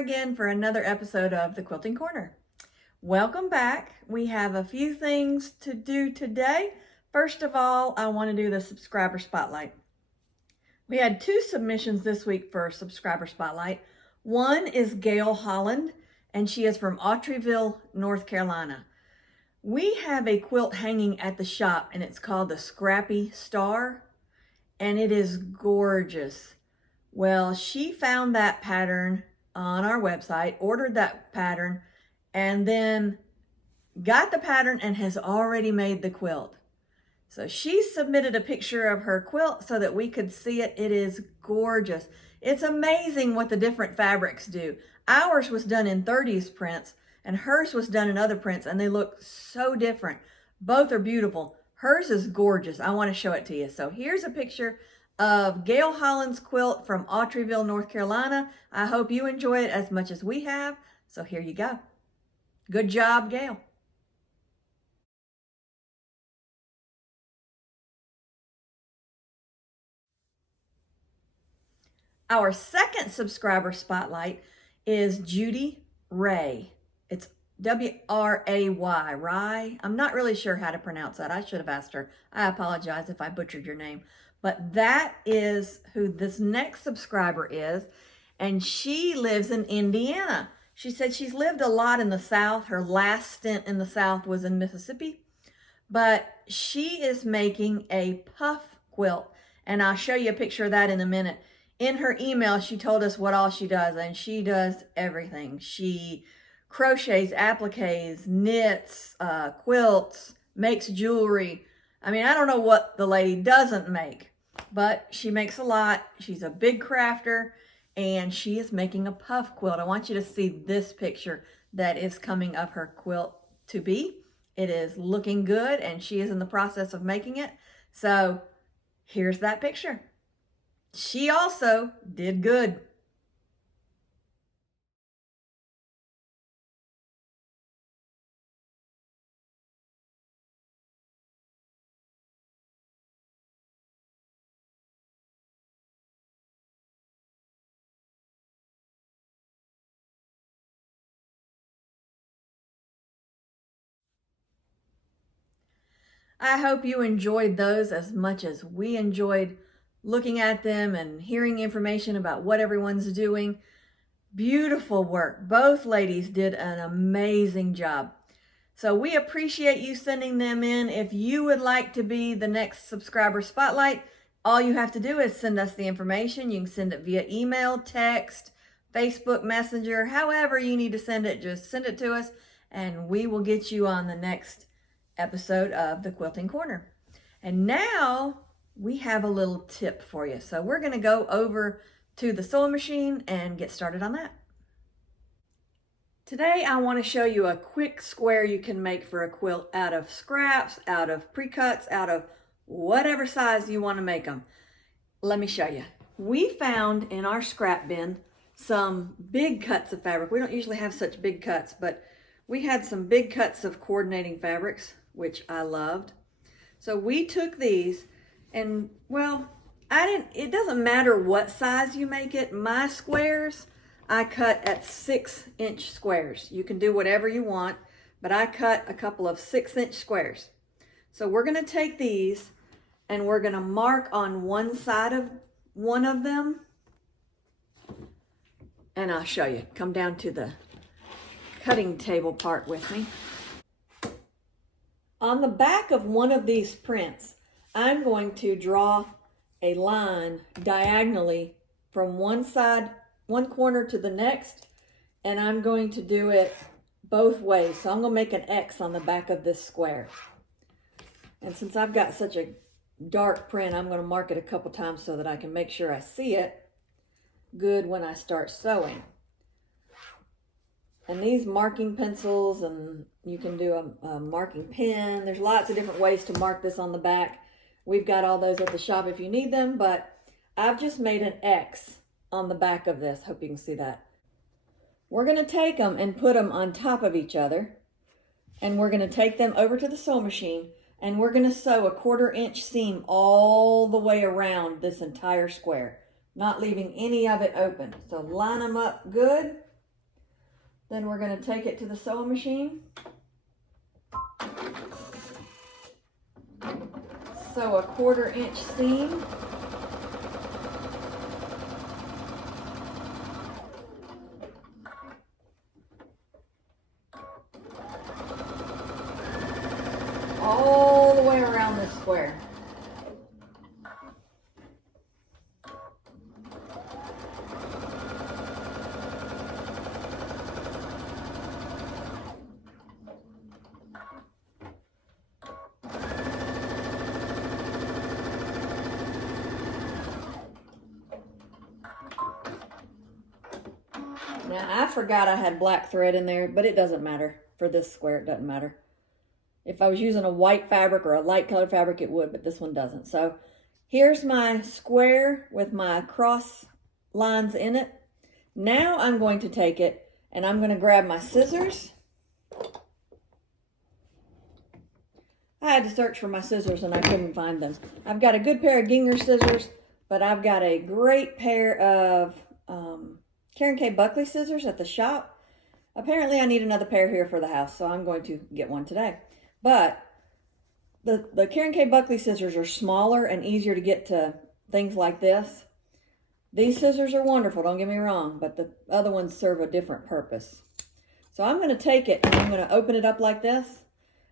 again for another episode of the Quilting Corner. Welcome back. We have a few things to do today. First of all, I want to do the subscriber spotlight. We had 2 submissions this week for subscriber spotlight. One is Gail Holland, and she is from Autryville, North Carolina. We have a quilt hanging at the shop, and it's called the Scrappy Star, and it is gorgeous. Well, she found that pattern on our website, ordered that pattern, and then got the pattern and has already made the quilt. So she submitted a picture of her quilt so that we could see it. It is gorgeous. It's amazing what the different fabrics do. Ours was done in 30s prints and hers was done in other prints, and they look so different. Both are beautiful. Hers is gorgeous. I want to show it to you. So here's a picture of Gail Holland's quilt from Autryville, North Carolina. I hope you enjoy it as much as we have. So here you go. Good job, Gail. Our second subscriber spotlight is Judy Ray. It's W-R-A-Y, Rye. I'm not really sure how to pronounce that. I should have asked her. I apologize if I butchered your name. But that is who this next subscriber is, and she lives in Indiana. She said she's lived a lot in the South. Her last stint in the South was in Mississippi, but she is making a puff quilt, and I'll show you a picture of that in a minute. In her email, she told us what all she does, and she does everything. She crochets, appliques, knits, quilts, makes jewelry. I mean, I don't know what the lady doesn't make, but she makes a lot. She's a big crafter, and she is making a puff quilt. I want you to see this picture that is coming of her quilt to be. It is looking good, and she is in the process of making it. So here's that picture. She also did good. I hope you enjoyed those as much as we enjoyed looking at them and hearing information about what everyone's doing. Beautiful work. Both ladies did an amazing job. So we appreciate you sending them in. If you would like to be the next subscriber spotlight, all you have to do is send us the information. You can send it via email, text, Facebook Messenger, however you need to send it, just send it to us and we will get you on the next episode of the Quilting Corner. And now we have a little tip for you. So we're going to go over to the sewing machine and get started on that. Today I want to show you a quick square you can make for a quilt out of scraps, out of pre-cuts, out of whatever size you want to make them. Let me show you. We found in our scrap bin some big cuts of fabric. We don't usually have such big cuts, but we had some big cuts of coordinating fabrics, which I loved. So we took these and, well, it doesn't matter what size you make it. My squares, I cut at 6-inch squares. You can do whatever you want, but I cut a couple of 6-inch squares. So we're going to take these and we're going to mark on one side of one of them. And I'll show you. Come down to the cutting table part with me. On the back of one of these prints, I'm going to draw a line diagonally from one side, one corner to the next, and I'm going to do it both ways. So I'm going to make an X on the back of this square. And since I've got such a dark print, I'm going to mark it a couple times so that I can make sure I see it good when I start sewing. And these marking pencils, and you can do a marking pen. There's lots of different ways to mark this on the back. We've got all those at the shop if you need them, but I've just made an X on the back of this. Hope you can see that. We're going to take them and put them on top of each other, and we're going to take them over to the sewing machine, and we're going to sew a 1/4-inch seam all the way around this entire square, not leaving any of it open. So line them up good. Then we're going to take it to the sewing machine. Sew a 1/4 inch seam. All the way around this square. Now, I forgot I had black thread in there, but it doesn't matter. For this square, it doesn't matter. If I was using a white fabric or a light colored fabric, it would, but this one doesn't. So here's my square with my cross lines in it. Now I'm going to take it and I'm going to grab my scissors. I had to search for my scissors and I couldn't find them. I've got a good pair of Gingher scissors, but I've got a great pair of Kay Buckley scissors at the shop. Apparently I need another pair here for the house, so I'm going to get one today. But the Kay Buckley scissors are smaller and easier to get to things like this. These scissors are wonderful, don't get me wrong, but the other ones serve a different purpose. So I'm going to take it and I'm going to open it up like this.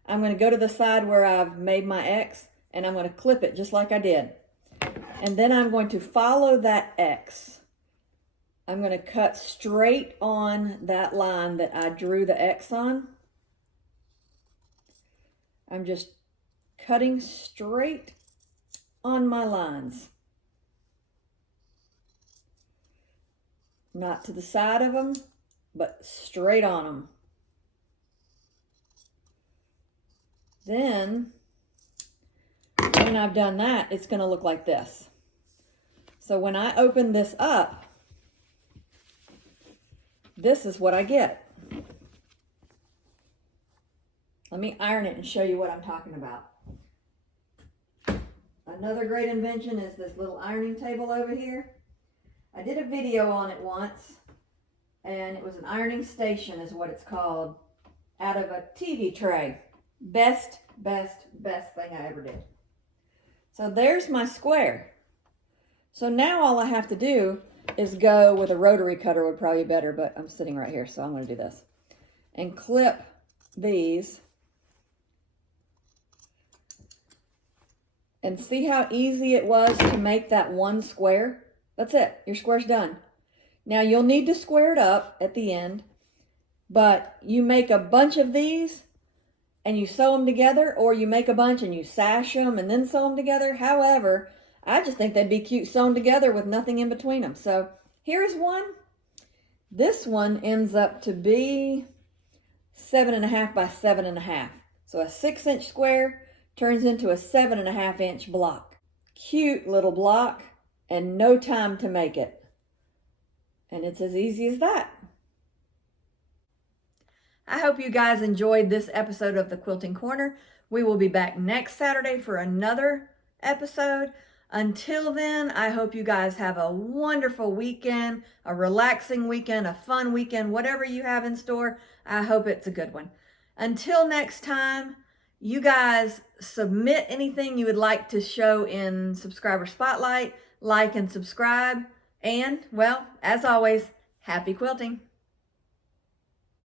I'm going to go to the side where I've made my X and I'm going to clip it just like I did. And then I'm going to follow that X. I'm going to cut straight on that line that I drew the X on. I'm just cutting straight on my lines. Not to the side of them, but straight on them. Then, when I've done that, it's going to look like this. So when I open this up, this is what I get. Let me iron it and show you what I'm talking about. Another great invention is this little ironing table over here. I did a video on it once, and it was an ironing station is what it's called, out of a TV tray. Best thing I ever did. So there's my square. So now all I have to do is go with a rotary cutter would probably be better, but I'm sitting right here, so I'm going to do this. And clip these. And see how easy it was to make that one square? That's it. Your square's done. Now you'll need to square it up at the end, but you make a bunch of these and you sew them together, or you make a bunch and you sash them and then sew them together. However, I just think they'd be cute sewn together with nothing in between them. So here's one. This one ends up to be 7.5 by 7.5. So a 6-inch square turns into a 7.5-inch block. Cute little block and no time to make it. And it's as easy as that. I hope you guys enjoyed this episode of the Quilting Corner. We will be back next Saturday for another episode. Until then, I hope you guys have a wonderful weekend, a relaxing weekend, a fun weekend, whatever you have in store. I hope it's a good one. Until next time, you guys submit anything you would like to show in Subscriber Spotlight, like and subscribe, and, well, as always, happy quilting.